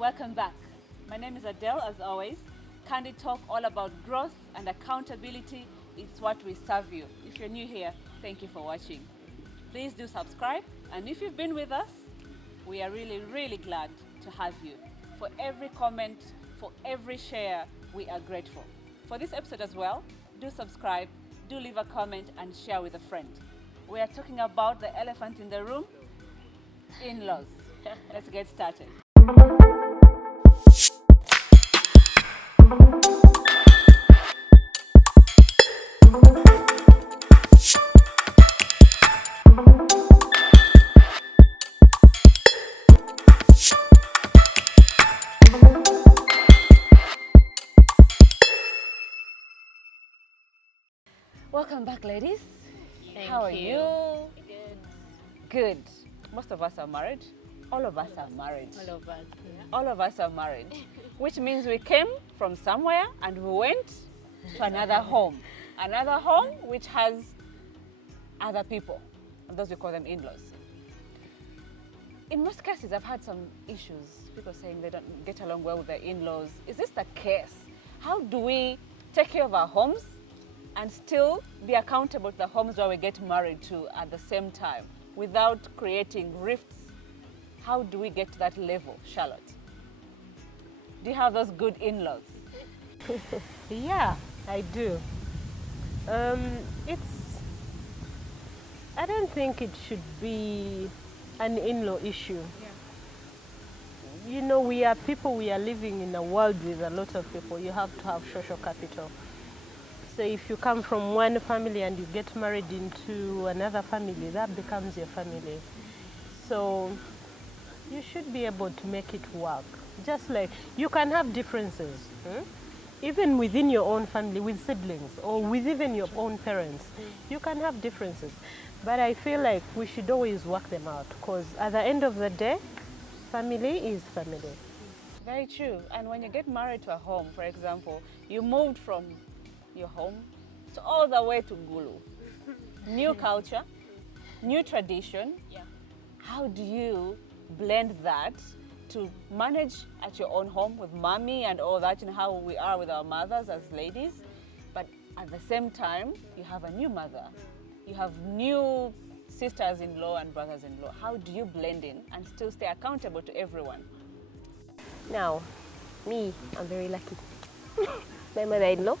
Welcome back. My name is Adelle, as always. Candid talk all about growth and accountability is what we serve you. If you're new here, thank you for watching. Please do subscribe, and if you've been with us, we are really glad to have you. For every comment, for every share, we are grateful. For this episode as well, do subscribe, do leave a comment and share with a friend. We are talking about the elephant in the room, in-laws. Let's get started. Welcome back, ladies. How are you? Good. Most of us are married. All of us are married. All of us. Yeah. All of us are married, which means we came from somewhere and we went to another home. Another home which has other people, and those we call them in-laws. In most cases, I've had some issues. People saying they don't get along well with their in-laws. Is this the case? How do we take care of our homes and still be accountable to the homes where we get married to at the same time without creating rifts? How do we get to that level, Charlotte? Do you have those good in-laws? Yeah, I do. I don't think it should be an in-law issue. Yeah. You know, we are people, we are living in a world with a lot of people. You have to have social capital. So if you come from one family and you get married into another family, that becomes your family. So you should be able to make it work. Just like you can have differences, even within your own family, with siblings, or with even your own parents. You can have differences. But I feel like we should always work them out, because at the end of the day, family is family. Very true. And when you get married to a home, for example, you moved from your home to all the way to Gulu. New culture, new tradition. Yeah. How do you blend that to manage at your own home with mommy and all that, you know how we are with our mothers as ladies, but at the same time you have a new mother, you have new sisters-in-law and brothers-in-law. How do you blend in and still stay accountable to everyone? Now, me, I'm very lucky. My mother-in-law,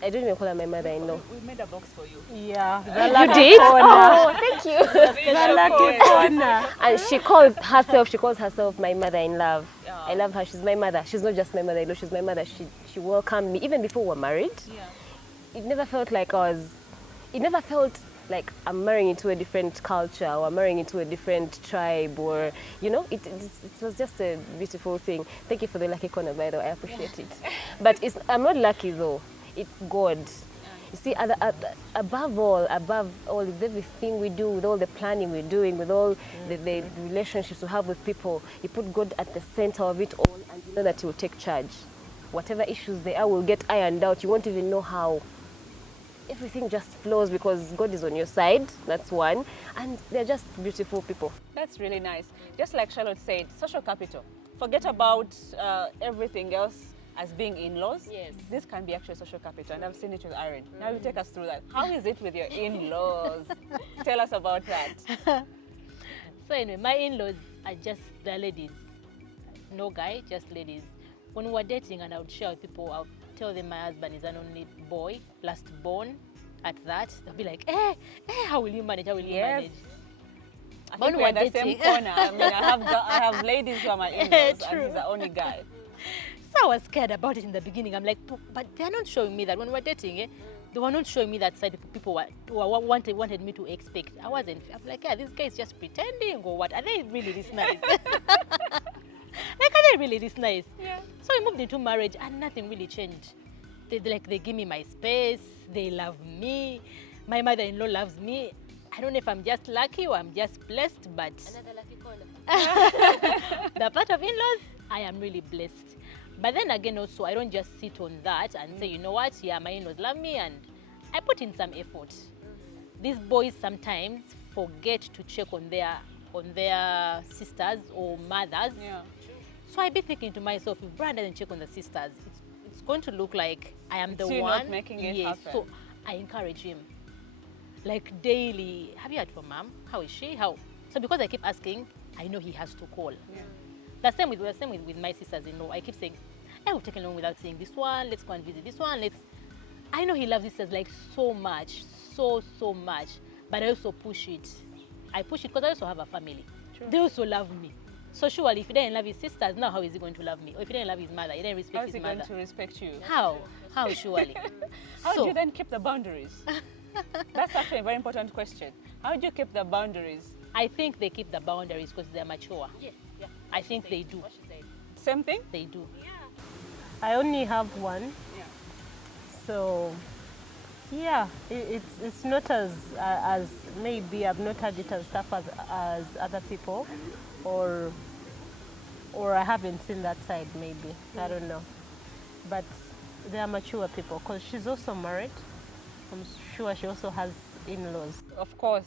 I don't even call her my mother-in-law. We made a box for you. Yeah. You did? Oh, thank you. The lucky corner. And she calls herself my mother-in-law. Yeah. I love her. She's my mother. She's not just my mother-in-law, she's my mother. She welcomed me even before we were married. Yeah. It never felt like I'm marrying into a different culture or I'm marrying into a different tribe, or, you know, it was just a beautiful thing. Thank you for the lucky corner, by the way. I appreciate it. But I'm not lucky though. It's God. You see, above all, with everything we do, with all the planning we're doing, with all the relationships we have with people, you put God at the center of it all, and you know that He will take charge. Whatever issues there are will get ironed out. You won't even know how. Everything just flows because God is on your side. That's one. And they're just beautiful people. That's really nice. Just like Charlotte said, social capital. Forget about everything else as being in-laws. Yes. This can be actually social capital, and I've seen it with Irene. Now you take us through that. How is it with your in-laws? Tell us about that. So anyway, my in-laws are just the ladies. No guy, just ladies. When we were dating and I would share with people, I would tell them my husband is an only boy, last born. At that, they'll be like, how will you manage? How will you manage? I think we're in the same corner. I mean, I have ladies who are my in-laws, and he's the only guy. So I was scared about it in the beginning. I'm like, but they're not showing me that. When we're dating, they were not showing me that side. People wanted me to expect. I wasn't. I'm like, yeah, this guy is just pretending or what? Are they really this nice? Are they really this nice? Yeah. So we moved into marriage and nothing really changed. They give me my space. They love me. My mother-in-law loves me. I don't know if I'm just lucky or I'm just blessed, but Another lucky corner. the part of in-laws, I am really blessed. But then again also, I don't just sit on that and say, you know what, yeah, my in-laws love me, and I put in some effort. These boys sometimes forget to check on their sisters or mothers. Yeah. So I be thinking to myself, if Brian doesn't check on the sisters, it's going to look like I am the you one. not making it yes. happen. So I encourage him, like daily. Have you heard from mom? How is she? How? So because I keep asking, I know he has to call. Yeah. The same with my sisters-in-law. I keep saying, I will take long without seeing this one. Let's go and visit this one. I know he loves his sisters like so much, so much. But I also push it. I push it because I also have a family. True. They also love me. So surely, if he didn't love his sisters, now how is he going to love me? Or if he didn't love his mother, he didn't respect How is his he mother. going to respect you? How? How surely? How So- do you then keep the boundaries? That's actually a very important question. How do you keep the boundaries? I think they keep the boundaries because they're mature. Yeah. I think they do. Same thing? They do. I only have one, Yeah. so yeah, it's not as maybe I've not had it as tough as other people, or I haven't seen that side maybe. I don't know, but they are mature people because she's also married. I'm sure she also has in-laws. Of course.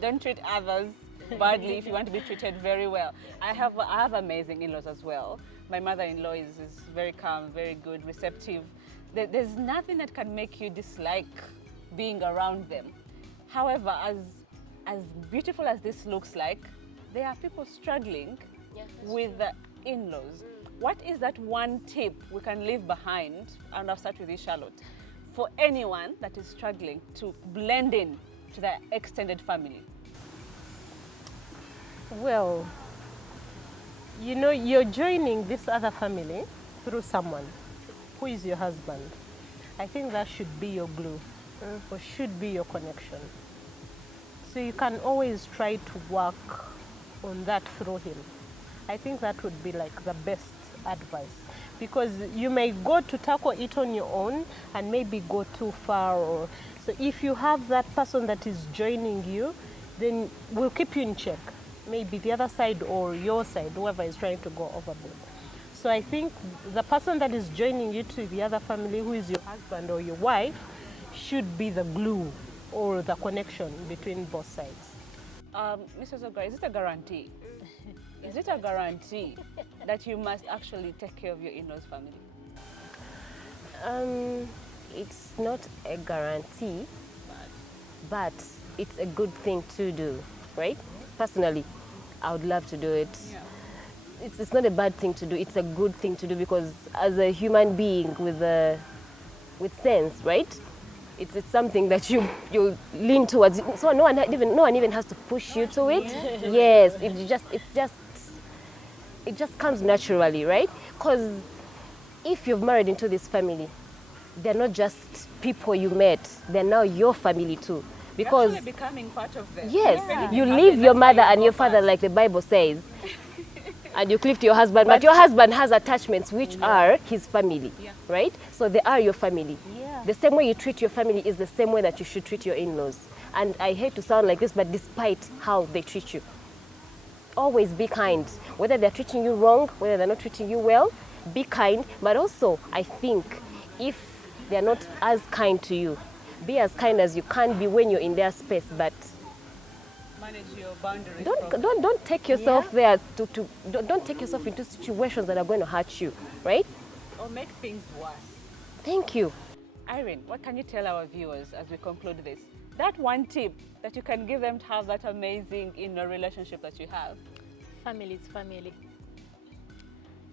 Don't treat others badly if you want to be treated very well. I have amazing in-laws as well. My mother-in-law is very calm, very good, receptive. There's nothing that can make you dislike being around them. However, as beautiful as this looks like, there are people struggling with the in-laws. What is that one tip we can leave behind, and I'll start with you, Charlotte, for anyone that is struggling to blend in to their extended family? Well, you know, you're joining this other family through someone who is your husband. I think that should be your glue, or should be your connection. So you can always try to work on that through him. I think that would be like the best advice, because you may go to tackle it on your own and maybe go too far. Or so if you have that person that is joining you, then we'll keep you in check. Maybe the other side or your side, whoever is trying to go overboard. So I think the person that is joining you to the other family, who is your husband or your wife, should be the glue or the connection between both sides. Mrs. Ogora, is it a guarantee? Is it a guarantee that you must actually take care of your in-laws family? It's not a guarantee, but it's a good thing to do, right? Personally, I would love to do it. Yeah. It's not a bad thing to do. It's a good thing to do, because as a human being with sense, right? It's something that you lean towards. So no one even has to push you to it. Yes, it just comes naturally, right? Because if you've married into this family, they're not just people you met. They're now your family too. Because you're actually becoming part of them. yes, Yeah. you leave your mother and your father, like the Bible says, and you cleave to your husband. But your husband has attachments which are his family, right? So they are your family. Yeah. The same way you treat your family is the same way that you should treat your in-laws. And I hate to sound like this, but despite how they treat you, always be kind. Whether they're treating you wrong, whether they're not treating you well, be kind. But also, I think if they're not as kind to you, be as kind as you can be when you're in their space, but Manage your boundaries. don't take yourself there don't take yourself into situations that are going to hurt you, right? Or make things worse. Thank you. Irene, what can you tell our viewers as we conclude this? That one tip that you can give them to have that amazing inner relationship that you have. Family is family.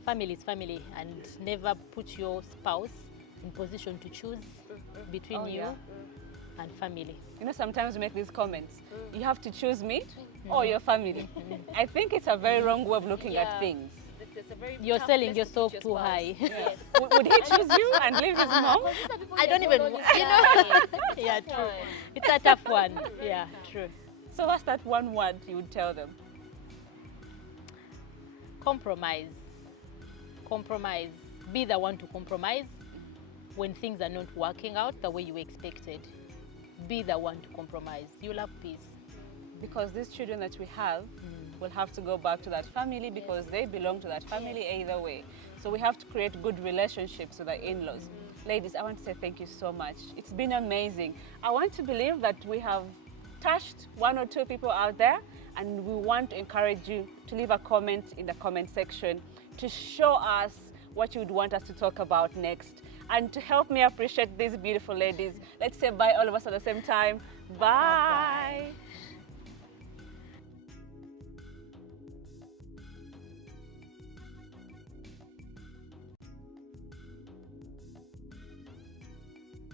Family is family, and never put your spouse in position to choose between you and family. You know, sometimes we make these comments. You have to choose me or your family. I think it's a very wrong way of looking at things. You're selling yourself too high. Would he choose you and leave his mom? I don't even, you know. Yeah, true. It's a tough one. Yeah, true. So what's that one word you would tell them? Compromise. Compromise. Be the one to compromise when things are not working out the way you expected. Be the one to compromise. You'll have peace. Because these children that we have will have to go back to that family because they belong to that family either way. So we have to create good relationships with our in-laws. Ladies, I want to say thank you so much. It's been amazing. I want to believe that we have touched one or two people out there, And we want to encourage you to leave a comment in the comment section to show us what you would want us to talk about next. And to help me appreciate these beautiful ladies, let's say bye all of us at the same time. Bye. Bye.